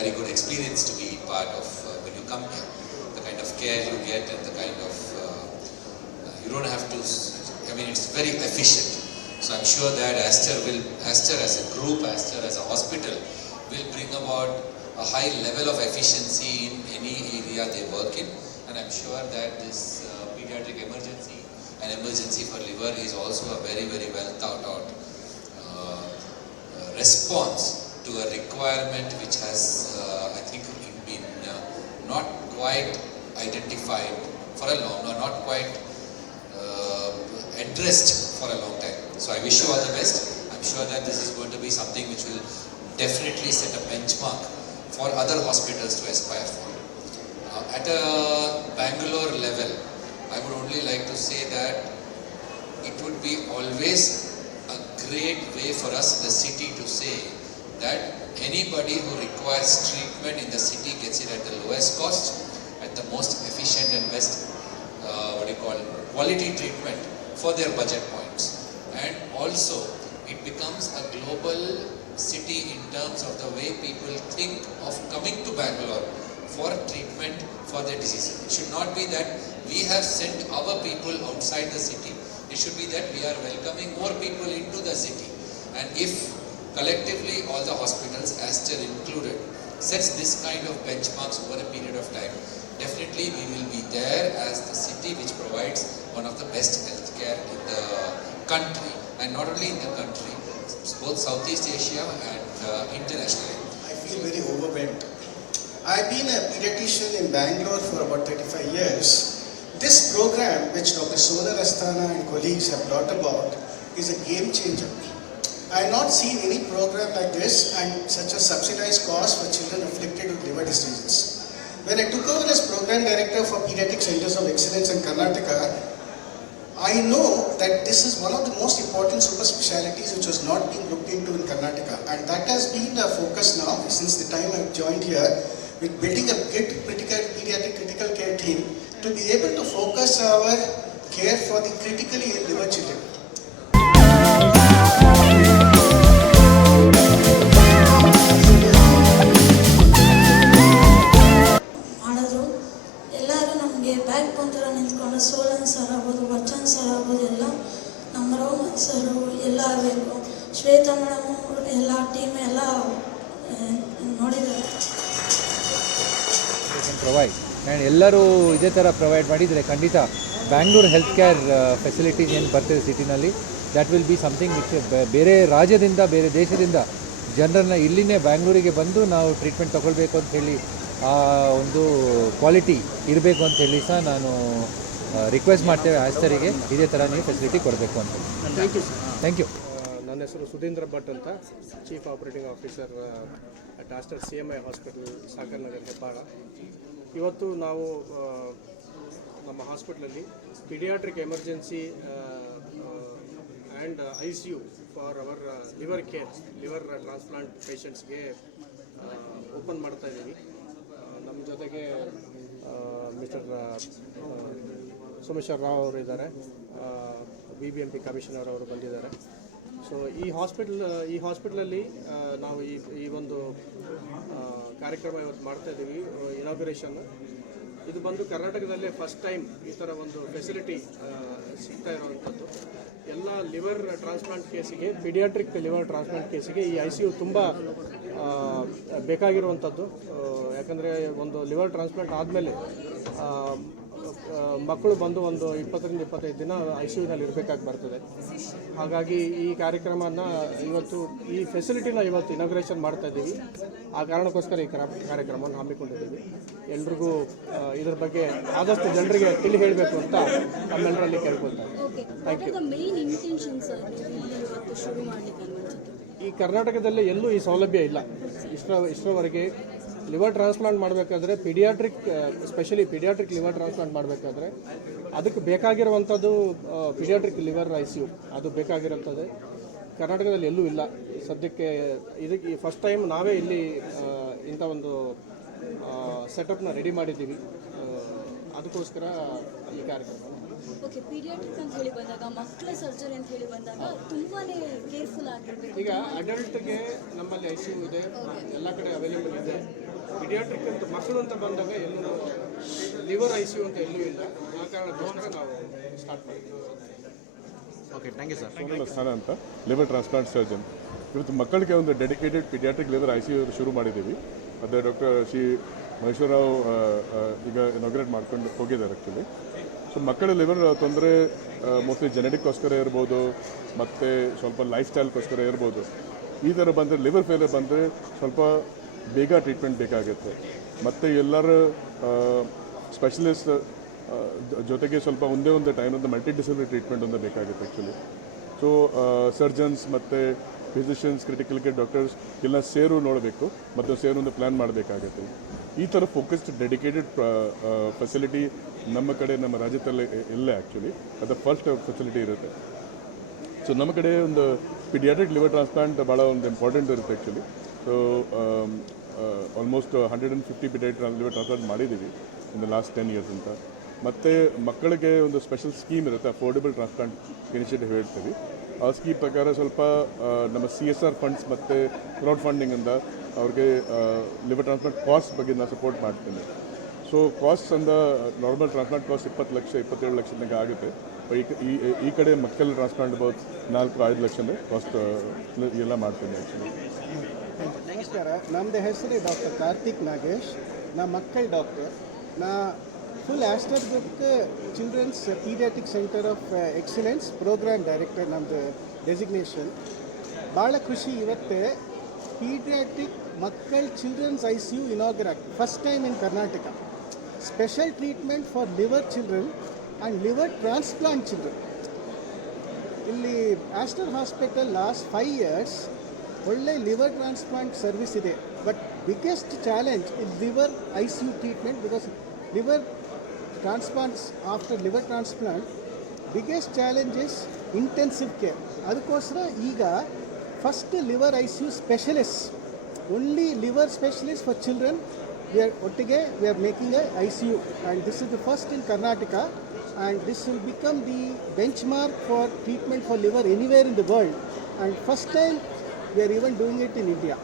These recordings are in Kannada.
very good experience to be part of when you come here. The kind of care you get and the kind of, you don't have to, I mean it's very efficient. So I'm sure that Aster as a group, Aster as a hospital will bring about a high level of efficiency in any area they work in, and I'm sure that this pediatric emergency and emergency for liver is also a very, very well thought out response to a requirement which has, I think, been not quite identified for a long, or not quite addressed for a long time. So I wish you all the best. I'm sure that this is going to be something which will definitely set a benchmark for other hospitals to aspire for. At a Bangalore level, I would only like to say that it would be always a great way for us in the city to say that anybody who requires treatment in the city gets it at the lowest cost, at the most efficient and best, quality treatment for their budget points. And also, it becomes a global city in terms of the way people think of coming to Bangalore for treatment for their diseases. It should not be that we have sent our people outside the city. It should be that we are welcoming more people into the city. And if collectively all the hospitals, Aster included, sets this kind of benchmarks over a period of time, definitely we will be there as the city which provides one of the best healthcare in the country, and not only in the country, both Southeast Asia and internationally. I feel very overwhelmed. I've been a pediatrician in Bangalore for about 35 years. This program, which Dr. Sonar Asthana and colleagues have brought about, is a game changer. I have not seen any program like this and such a subsidized cost for children afflicted with liver diseases. When I took over as Program Director for Pediatric Centers of Excellence in Karnataka, I know that this is one of the most important super specialities which was not being looked into in Karnataka, and that has been the focus now since the time I've joined here, with building a pediatric critical care team to be able to focus our care for the critically ill liver children. Back ಬೋನ್ ಥರ ನಿಂತ್ಕೊಂಡು ಸೋಲನ್ ಸರ್ ಆಗ್ಬೋದು, ವಚನ್ ಸರ್ ಆಗ್ಬೋದು, ಎಲ್ಲ ನಮ್ಮ ರೋಮನ್ ಸರು ಎಲ್ಲ ಆಗಬೇಕು, ಶ್ವೇತಾ ಮೇಡಮು ಎಲ್ಲ ಟೀಮ್ ಎಲ್ಲ ನೋಡಿದ್ದಾರೆ. ಪ್ರೊವೈಡ್ ಆ್ಯಂಡ್ ಎಲ್ಲರೂ ಇದೇ ಥರ ಪ್ರೊವೈಡ್ ಮಾಡಿದರೆ ಖಂಡಿತ ಬ್ಯಾಂಗ್ಳೂರು ಹೆಲ್ತ್ ಕೇರ್ ಫೆಸಿಲಿಟೀಸ್ ಏನು ಬರ್ತಿದೆ ಸಿಟಿನಲ್ಲಿ, that will be something which ಬೇರೆ ರಾಜ್ಯದಿಂದ ಬೇರೆ ದೇಶದಿಂದ ಜನರನ್ನ ಇಲ್ಲಿನೇ ಬ್ಯಾಂಗ್ಳೂರಿಗೆ ಬಂದು ನಾವು ಟ್ರೀಟ್ಮೆಂಟ್ ತೊಗೊಳ್ಬೇಕು ಅಂತ ಹೇಳಿ ಆ ಒಂದು ಕ್ವಾಲಿಟಿ ಇರಬೇಕು ಅಂತ ಹೇಳಿ ಸಹ ನಾನು ರಿಕ್ವೆಸ್ಟ್ ಮಾಡ್ತೇವೆ ಆಸ್ತರಿಗೆ ಇದೇ ಥರ ನೀವು ಫೆಸಿಲಿಟಿ ಕೊಡಬೇಕು ಅಂತ. Thank you. ನನ್ನ ಹೆಸರು ಸುಧೀಂದ್ರ ಭಟ್ ಅಂತ, chief operating officer at Aster CMI hospital Sagar Nagar Hebbal. ಇವತ್ತು ನಾವು ನಮ್ಮ ಹಾಸ್ಪಿಟ್ಲಲ್ಲಿ paediatric emergency and ICU for our liver care, liver transplant ಪೇಷಂಟ್ಸ್ಗೆ ಓಪನ್ ಮಾಡ್ತಾ ಇದ್ದೀವಿ. ನಮ್ಮ ಜೊತೆಗೆ ಮಿಸ್ಟರ್ ಸೋಮೇಶ್ವರ್ ರಾವ್ ಅವರು ಇದ್ದಾರೆ, BBMP ಕಮಿಷನರ್ ಅವರು ಬಂದಿದ್ದಾರೆ. ಸೊ ಈ ಹಾಸ್ಪಿಟಲಲ್ಲಿ ನಾವು ಈ ಒಂದು ಕಾರ್ಯಕ್ರಮ ಇವತ್ತು ಮಾಡ್ತಾ ಇದ್ದೀವಿ, ಇನಾಗ್ಯುರೇಷನ್. ಇದು ಬಂದು ಕರ್ನಾಟಕದಲ್ಲೇ ಫಸ್ಟ್ ಟೈಮ್ ಈ ಥರ ಒಂದು ಫೆಸಿಲಿಟಿ ಸಿಗ್ತಾ ಇರುವಂಥದ್ದು. ಎಲ್ಲ ಲಿವರ್ ಟ್ರಾನ್ಸ್ಪ್ಲಾಂಟ್ ಕೇಸಿಗೆ, ಪೀಡಿಯಾಟ್ರಿಕ್ ಲಿವರ್ ಟ್ರಾನ್ಸ್ಪ್ಲಾಂಟ್ ಕೇಸಿಗೆ ಈ ICU ತುಂಬ ಬೇಕಾಗಿರುವಂಥದ್ದು. ಯಾಕಂದರೆ ಒಂದು ಲಿವರ್ ಟ್ರಾನ್ಸ್ಪ್ಲಾಂಟ್ ಆದಮೇಲೆ ಮಕ್ಕಳು ಬಂದು ಒಂದು 20ರಿಂದ 25 ದಿನ ICUನಲ್ಲಿ ಇರಬೇಕಾಗಿ ಬರ್ತದೆ. ಹಾಗಾಗಿ ಈ ಕಾರ್ಯಕ್ರಮನ ಈ ಫೆಸಿಲಿಟಿನ ಇವತ್ತು ಇನಾಗ್ರೇಷನ್ ಮಾಡ್ತಾ ಇದ್ದೀವಿ. ಆ ಕಾರಣಕ್ಕೋಸ್ಕರ ಈ ಕಾರ್ಯಕ್ರಮವನ್ನು ಹಮ್ಮಿಕೊಂಡಿದ್ದೀವಿ. ಎಲ್ರಿಗೂ ಇದ್ರ ಬಗ್ಗೆ ಆದಷ್ಟು ಜನರಿಗೆ ತಿಳಿ ಹೇಳಬೇಕು ಅಂತ ನಮ್ಮೆಲ್ಲರಲ್ಲಿ ಕೇಳ್ಕೊಳ್ತಾರೆ. Thank you. ಈ ಕರ್ನಾಟಕದಲ್ಲಿ ಎಲ್ಲೂ ಈ ಸೌಲಭ್ಯ ಇಲ್ಲ. ಇಷ್ಟರವರೆಗೆ ಲಿವರ್ ಟ್ರಾನ್ಸ್ಪ್ಲಾಂಟ್ ಮಾಡಬೇಕಾದ್ರೆ ಸ್ಪೆಷಲಿ ಪೀಡಿಯಾಟ್ರಿಕ್ ಲಿವರ್ ಟ್ರಾನ್ಸ್ಪ್ಲಾಂಟ್ ಮಾಡಬೇಕಾದ್ರೆ ಅದಕ್ಕೆ ಬೇಕಾಗಿರುವಂಥದ್ದು ಪೀಡಿಯಾಟ್ರಿಕ್ ಲಿವರ್ ICU ಅದು ಬೇಕಾಗಿರುತ್ತದೆ. ಕರ್ನಾಟಕದಲ್ಲಿ ಎಲ್ಲೂ ಇಲ್ಲ ಸದ್ಯಕ್ಕೆ. ಇದಕ್ಕೆ ಫಸ್ಟ್ ಟೈಮ್ ನಾವೇ ಇಲ್ಲಿ ಇಂಥ ಒಂದು ಸೆಟಪ್ನ ರೆಡಿ ಮಾಡಿದ್ದೀವಿ. ಅದಕ್ಕೋಸ್ಕರ ಈ ಕಾರ್ಯಕ್ರಮ. ಓಕೆ, ಪೀಡಿಯಾಟ್ರಿಕ್ ಅಂತ ಹೇಳಿ ಬಂದಾಗ, ಮಕ್ಕಳ ಸರ್ಜರಿ ಅಂತ ಹೇಳಿ ಬಂದಾಗ ತುಂಬಾನೇ ಕೇರ್ಫುಲ್ ಆಗಿರಬೇಕು. ಈಗ ಅಡಲ್ಟ್ಗೆ ನಮ್ಮಲ್ಲಿ ICU ಇದೆ, ಎಲ್ಲ ಕಡೆ ಅವೈಲೇಬಲ್ ಇದೆ. ಪೀಡಿಯಾಟ್ರಿಕ್ ಅಂತ ಮಕ್ಕಳು ಅಂತ ಬಂದಾಗ ಎಲ್ಲೂ ಲಿವರ್ ಐ ಸಿ ಯು ಅಂತ ಎಲ್ಲೂ ಇಲ್ಲ. ಆ ಕಾರಣಕ್ಕೋಸ್ಕರ ನಾವು ಸ್ಟಾರ್ಟ್ ಮಾಡಿದ್ವಿ. Okay, thank you sir. Sonal Asthana ಅಂತ ಲಿವರ್ ಟ್ರಾನ್ಸ್ಪ್ಲಾಂಟ್ ಸರ್ಜನ್. ಇವತ್ತು ಮಕ್ಕಳಿಗೆ ಒಂದು dedicated paediatric liver I C U ಶುರು ಮಾಡಿದ್ದೀವಿ. ಅದೇ ಡಾಕ್ಟರ್ ಶ್ರೀ ಮಹೇಶ್ವರರಾವ್ ಈಗ ಇನಾಗ್ರೇಟ್ ಮಾಡ್ಕೊಂಡು ಹೋಗಿದ್ದಾರೆ ಆ್ಯಕ್ಚುಲಿ. ಸೊ ಮಕ್ಕಳ ಲಿವರ್ ತೊಂದರೆ ಮೋಸ್ಟ್ಲಿ ಜೆನೆಟಿಕ್ಕೋಸ್ಕರ ಇರ್ಬೋದು, ಮತ್ತು ಸ್ವಲ್ಪ ಲೈಫ್ ಸ್ಟೈಲ್ಗೋಸ್ಕರ ಇರ್ಬೋದು. ಈ ಥರ ಬಂದರೆ ಲಿವರ್ ಫೇಲಿಯರ್ ಬಂದರೆ ಸ್ವಲ್ಪ ಬೇಗ ಟ್ರೀಟ್ಮೆಂಟ್ ಬೇಕಾಗುತ್ತೆ. ಮತ್ತು ಎಲ್ಲರ ಸ್ಪೆಷಲಿಸ್ಟ್ ಜೊತೆಗೆ ಸ್ವಲ್ಪ ಒಂದೇ ಟೈಮ್ ಒಂದು ಮಲ್ಟಿ ಡಿಸಿಪ್ಲಿನರಿ ಟ್ರೀಟ್ಮೆಂಟ್ ಒಂದು ಬೇಕಾಗುತ್ತೆ ಆ್ಯಕ್ಚುಲಿ. ಸೊ ಸರ್ಜನ್ಸ್ ಮತ್ತು ಫಿಸಿಷಿಯನ್ಸ್, ಕ್ರಿಟಿಕಲ್ ಕೇರ್ ಡಾಕ್ಟರ್ಸ್ ಎಲ್ಲ ಸೇರು ನೋಡಬೇಕು ಮತ್ತು ಸೇರು ಒಂದು ಪ್ಲ್ಯಾನ್ ಮಾಡಬೇಕಾಗುತ್ತೆ. ಈ ಥರ ಫೋಕಸ್ಡ್ ಡೆಡಿಕೇಟೆಡ್ ಫೆಸಿಲಿಟಿ ನಮ್ಮ ಕಡೆ ನಮ್ಮ ರಾಜ್ಯದಲ್ಲೇ ಇಲ್ಲ ಆ್ಯಕ್ಚುಲಿ. ಅದು ಫಸ್ಟ್ ಫೆಸಿಲಿಟಿ ಇರುತ್ತೆ. ಸೊ ನಮ್ಮ ಕಡೆ ಒಂದು ಪೀಡಿಯಾಟ್ರಿಕ್ ಲಿವರ್ ಟ್ರಾನ್ಸ್ಪ್ಲಾಂಟ್ ಭಾಳ ಒಂದು ಇಂಪಾರ್ಟೆಂಟ್ ಇರುತ್ತೆ actually. So almost 150 paediatric liver transplant ಮಾಡಿದ್ದೀವಿ ಇನ್ ದ ಲಾಸ್ಟ್ 10 years ಅಂತ. ಮತ್ತು ಮಕ್ಕಳಿಗೆ ಒಂದು ಸ್ಪೆಷಲ್ ಸ್ಕೀಮ್ ಇರುತ್ತೆ, ಅಫೋರ್ಡೆಬಲ್ ಟ್ರಾನ್ಸ್ಪ್ಲಾಂಟ್ ಇನಿಷಿಯೇಟಿವ್ ಹೇಳ್ತೀವಿ. ಆ ಸ್ಕೀಮ್ ಪ್ರಕಾರ ಸ್ವಲ್ಪ ನಮ್ಮ CSR ಫಂಡ್ಸ್ ಮತ್ತು ಕ್ರೌಡ್ ಫಂಡಿಂಗಿಂದ ಅವ್ರಿಗೆ ಲಿವರ್ ಟ್ರಾನ್ಸ್ಪ್ಲಾಂಟ್ ಕಾಸ್ಟ್ ಬಗ್ಗೆ ನಾನು ಸಪೋರ್ಟ್ ಮಾಡ್ತೀನಿ. ಸೊ ಕಾಸ್ಟ್ ಅಂದ normal transplant cost 20 lakh 27 lakh ತನಕ ಆಗುತ್ತೆ. ಈ ಕಡೆ ಮಕ್ಕಳ ಟ್ರಾನ್ಸ್ಪ್ಲಾಂಟ್ ಬಹುದು 4-5 ಲಕ್ಷ ಕಾಸ್ಟ್ ಎಲ್ಲ ಮಾಡ್ತೀನಿ ಆ್ಯಕ್ಚುಲಿ. ನಮಸ್ಕಾರ, ನಮ್ಮದು ಹೆಸರು ಡಾಕ್ಟರ್ ಕಾರ್ತಿಕ್ ನಾಗೇಶ್. ನಾ ಮಕ್ಕಳ ಡಾಕ್ಟರ್. ನಾ full Aster group children's paediatric centre of excellence programme director ನಮ್ಮದು ಡೆಸಿಗ್ನೇಷನ್. ಭಾಳ ಖುಷಿ ಇವತ್ತೇ ಪೀಡಿಯಾಟ್ರಿಕ್ ಮಕ್ಕಳ ಚಿಲ್ಡ್ರನ್ಸ್ ICU ಇನಾಗ್ರೇಟ್ ಆಗ್ತದೆ first time in Karnataka. Special treatment for liver children and liver transplant children. ಇಲ್ಲಿ ಆಸ್ಟರ್ ಹಾಸ್ಪಿಟಲ್ ಲಾಸ್ಟ್ 5 years ಒಳ್ಳೆ ಲಿವರ್ ಟ್ರಾನ್ಸ್ಪ್ಲಾಂಟ್ ಸರ್ವಿಸ್ ಇದೆ. But biggest challenge is liver ICU treatment. Because liver transplants after liver transplant biggest challenge is intensive care. ಅದಕ್ಕೋಸ್ಕರ ಈಗ first liver ICU specialist, only liver specialist for children ಒಟ್ಟಿಗೆ we are making a ICU and this is the first in Karnataka. And this will become the benchmark for treatment for liver anywhere in the world. And first time we are even doing it in India.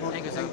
Thank you sir.